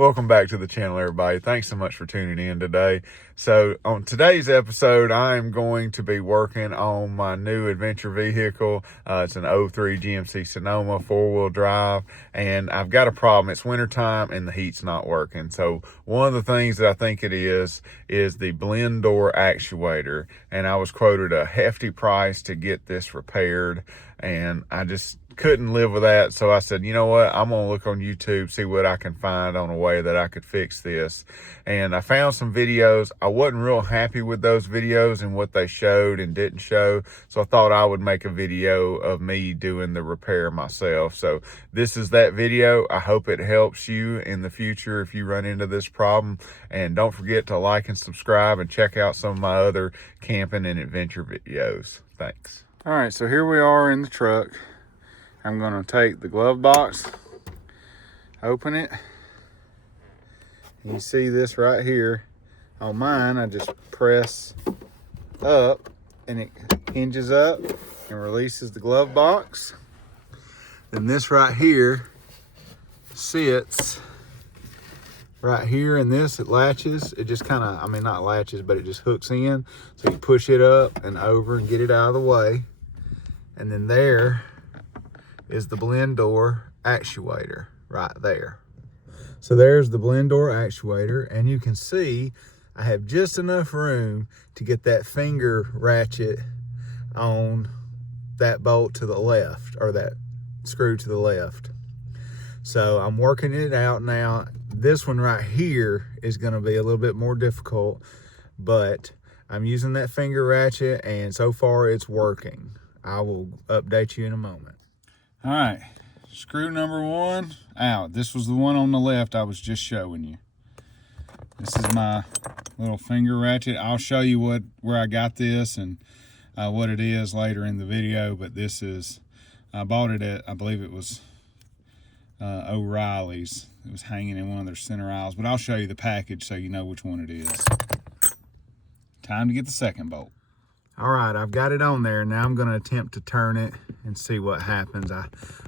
Welcome back to the channel, everybody. Thanks so much for tuning in today. So on today's episode, I am going to be working on my new adventure vehicle. It's an 03 GMC Sonoma 4-wheel drive, and I've got a problem. It's wintertime and the heat's not working. So one of the things that I think it is the blend door actuator, and I was quoted a hefty price to get this repaired, and I just couldn't live with that. So I said, you know what, I'm gonna look on YouTube, see what I can find on a way that I could fix this. And I found some videos. I wasn't real happy with those videos and what they showed and didn't show, so I thought I would make a video of me doing the repair myself. So this is that video. I hope it helps you in the future if you run into this problem. And don't forget to like and subscribe and check out some of my other camping and adventure videos. Thanks. All right, so here we are in the truck. I'm gonna take the glove box, open it. You see this right here. On mine, I just press up and it hinges up and releases the glove box. Then this right here sits right here, and this, it latches. It just kind of, I mean, not latches, but it just hooks in. So you push it up and over and get it out of the way. And then there is the blend door actuator right there. So there's the blend door actuator, and you can see I have just enough room to get that finger ratchet on that bolt to the left, or that screw to the left. So I'm working it out now. This one right here is going to be a little bit more difficult, but I'm using that finger ratchet, and so far it's working. I will update you in a moment. All right, screw number one out. This was the one on the left I was just showing you. This is my little finger ratchet. I'll show you where I got this and what it is later in the video, but this is, I bought it at, I believe it was O'Reilly's. It was hanging in one of their center aisles, but I'll show you the package so you know which one it is. Time to get the second bolt. All right, I've got it on there. Now I'm gonna attempt to turn it and see what happens.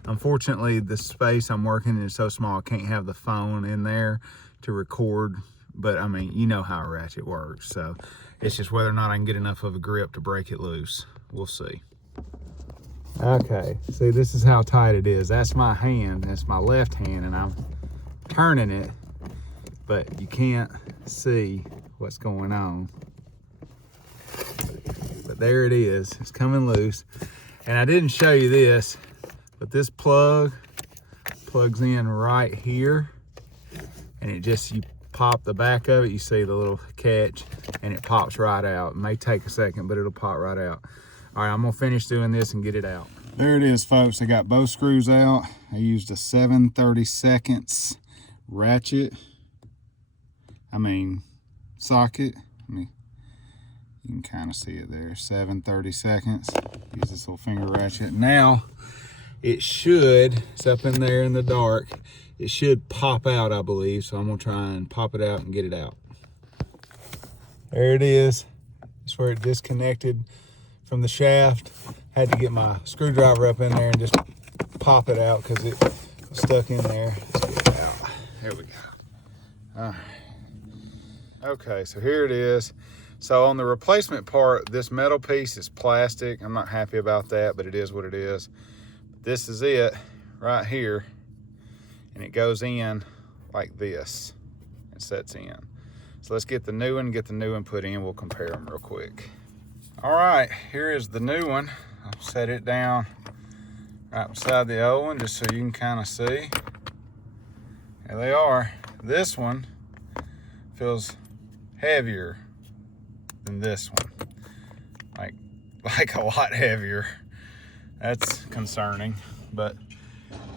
Unfortunately, the space I'm working in is so small, I can't have the phone in there to record, but I mean, you know how a ratchet works. So it's just whether or not I can get enough of a grip to break it loose. We'll see. Okay, see, this is how tight it is. That's my hand, that's my left hand, and I'm turning it, but you can't see what's going on. But there it is, it's coming loose. And I didn't show you this, but this plug plugs in right here, and it just, you pop the back of it, you see the little catch, and it pops right out. It may take a second, but it'll pop right out. All right, I'm gonna finish doing this and get it out. There it is, folks. I got both screws out. I used a 7/32 ratchet. Socket. You can kind of see it there, 7/32. Use this little finger ratchet. Now, it should, it's up in there in the dark, it should pop out, I believe. So I'm gonna try and pop it out and get it out. There it is. That's where it disconnected from the shaft. Had to get my screwdriver up in there and just pop it out because it was stuck in there. Let's get it out. There we go. All right. Okay, so here it is. So on the replacement part, this metal piece is plastic. I'm not happy about that, but it is what it is. This is it right here, and it goes in like this. It sets in. So let's get the new one put in. We'll compare them real quick. All right, here is the new one. I'll set it down right beside the old one just so you can kind of see. There they are. This one feels heavier than this one, like a lot heavier. That's concerning, but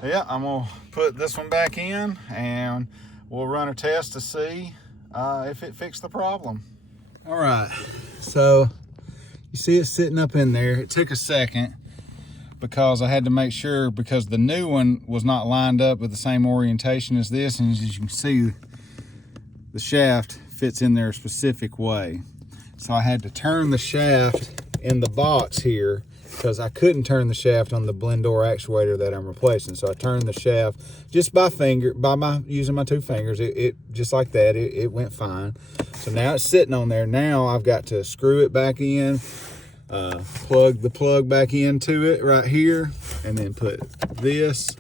yeah, I'm gonna put this one back in and we'll run a test to see if it fixed the problem. All right, so you see it sitting up in there. It took a second because I had to make sure, because the new one was not lined up with the same orientation as this, and as you can see, the shaft fits in there a specific way. So I had to turn the shaft in the box here because I couldn't turn the shaft on the blend door actuator that I'm replacing. So I turned the shaft just by using my 2 fingers. It just like that, it went fine. So now it's sitting on there. Now I've got to screw it back in, plug the plug back into it right here, and then put this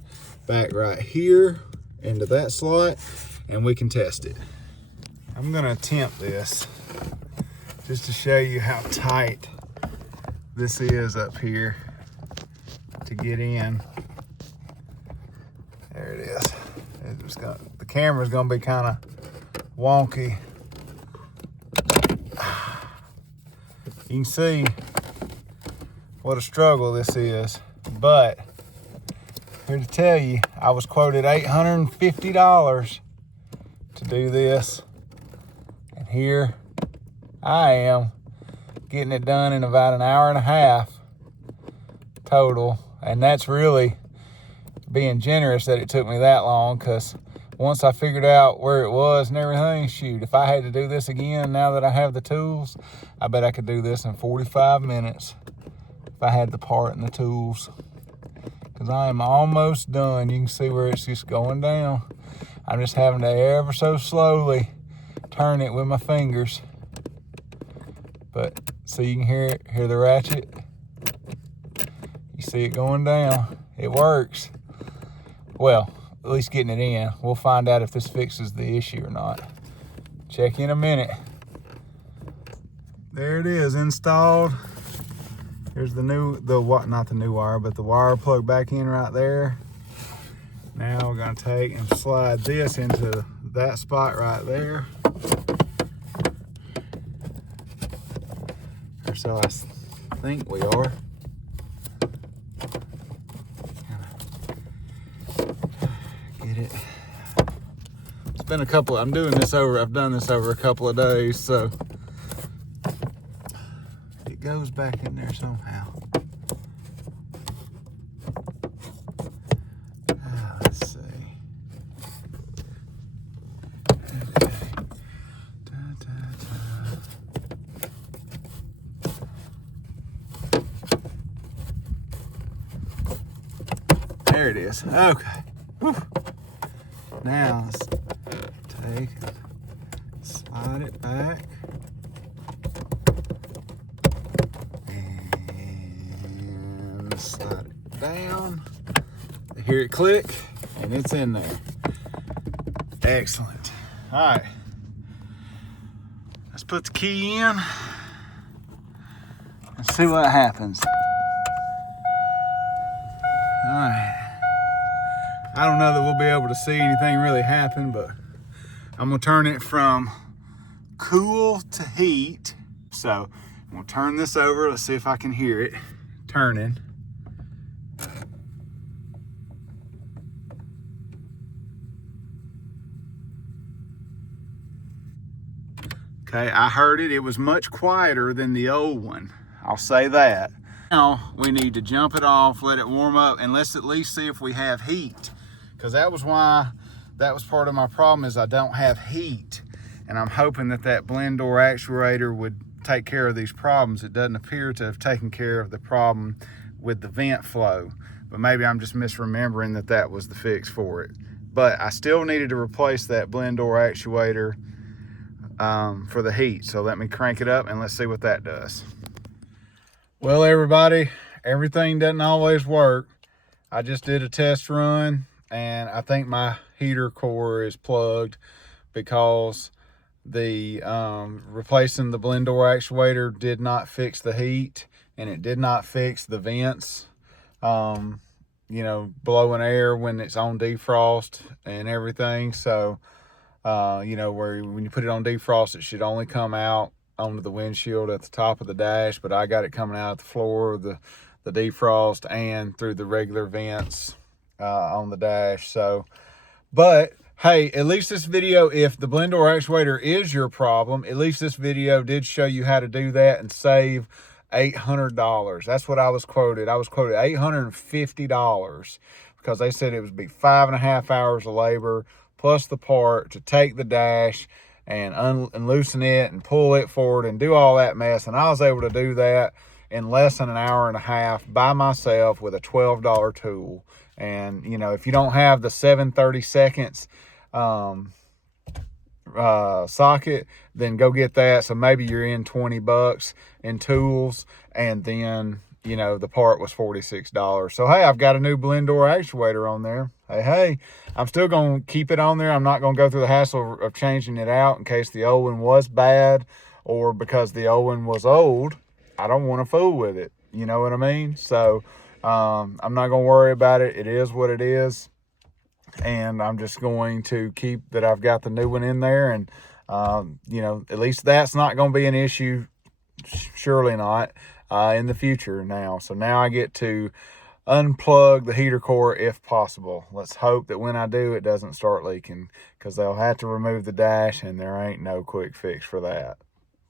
back right here into that slot, and we can test it. I'm gonna attempt this just to show you how tight this is up here to get in. There it is. The camera's gonna be kind of wonky. You can see what a struggle this is, but here to tell you, I was quoted $850 to do this, and here I am getting it done in about an hour and a half total. And that's really being generous that it took me that long, because once I figured out where it was and everything, shoot, if I had to do this again now that I have the tools, I bet I could do this in 45 minutes if I had the part and the tools, because I am almost done. You can see where it's just going down. I'm just having to ever so slowly turn it with my fingers. But so you can hear the ratchet. You see it going down. It works. Well, at least getting it in. We'll find out if this fixes the issue or not. Check in a minute. There it is, installed. Here's not the new wire, but the wire plug back in right there. Now we're gonna take and slide this into that spot right there. Or so I think we are. Get it. It's been a couple, I've done this over a couple of days, so it goes back in there somehow. Let's see. Okay. There it is. Okay. Whew. Now let's take it, slide it back, and slide it down. Hear it click, and it's in there. Excellent. All right. Let's put the key in and see what happens. All right. I don't know that we'll be able to see anything really happen, but I'm gonna turn it from cool to heat. So I'm gonna turn this over. Let's see if I can hear it turning. Okay, I heard it. It was much quieter than the old one. I'll say that. Now we need to jump it off, let it warm up, and let's at least see if we have heat. Because that was part of my problem, is I don't have heat. And I'm hoping that blend door actuator would take care of these problems. It doesn't appear to have taken care of the problem with the vent flow. But maybe I'm just misremembering that was the fix for it. But I still needed to replace that blend door actuator for the heat. So let me crank it up and let's see what that does. Well, everybody, everything doesn't always work. I just did a test run, and I think my heater core is plugged because the replacing the blend door actuator did not fix the heat, and it did not fix the vents, you know, blowing air when it's on defrost and everything. So you know, when you put it on defrost, it should only come out onto the windshield at the top of the dash, but I got it coming out at the floor, the defrost, and through the regular vents on the dash. So, but hey, at least this video, if the blend door actuator is your problem, at least this video did show you how to do that and save $800. That's what I was quoted. I was quoted $850 because they said it would be 5.5 hours of labor plus the part to take the dash and loosen it and pull it forward and do all that mess. And I was able to do that in less than an hour and a half by myself with a $12 tool. And, you know, if you don't have the 7/32 socket, then go get that. So maybe you're in $20 in tools, and then, you know, the part was $46. So hey, I've got a new blend door actuator on there. Hey, I'm still gonna keep it on there. I'm not gonna go through the hassle of changing it out in case the old one was bad, or because the old one was old, I don't want to fool with it. You know what I mean? So I'm not gonna worry about it. It is what it is. And I'm just going to keep that I've got the new one in there. And, you know, at least that's not going to be an issue. Surely not in the future now. So now I get to unplug the heater core if possible. Let's hope that when I do, it doesn't start leaking, because they'll have to remove the dash, and there ain't no quick fix for that.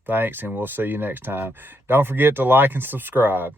Thanks, and we'll see you next time. Don't forget to like and subscribe.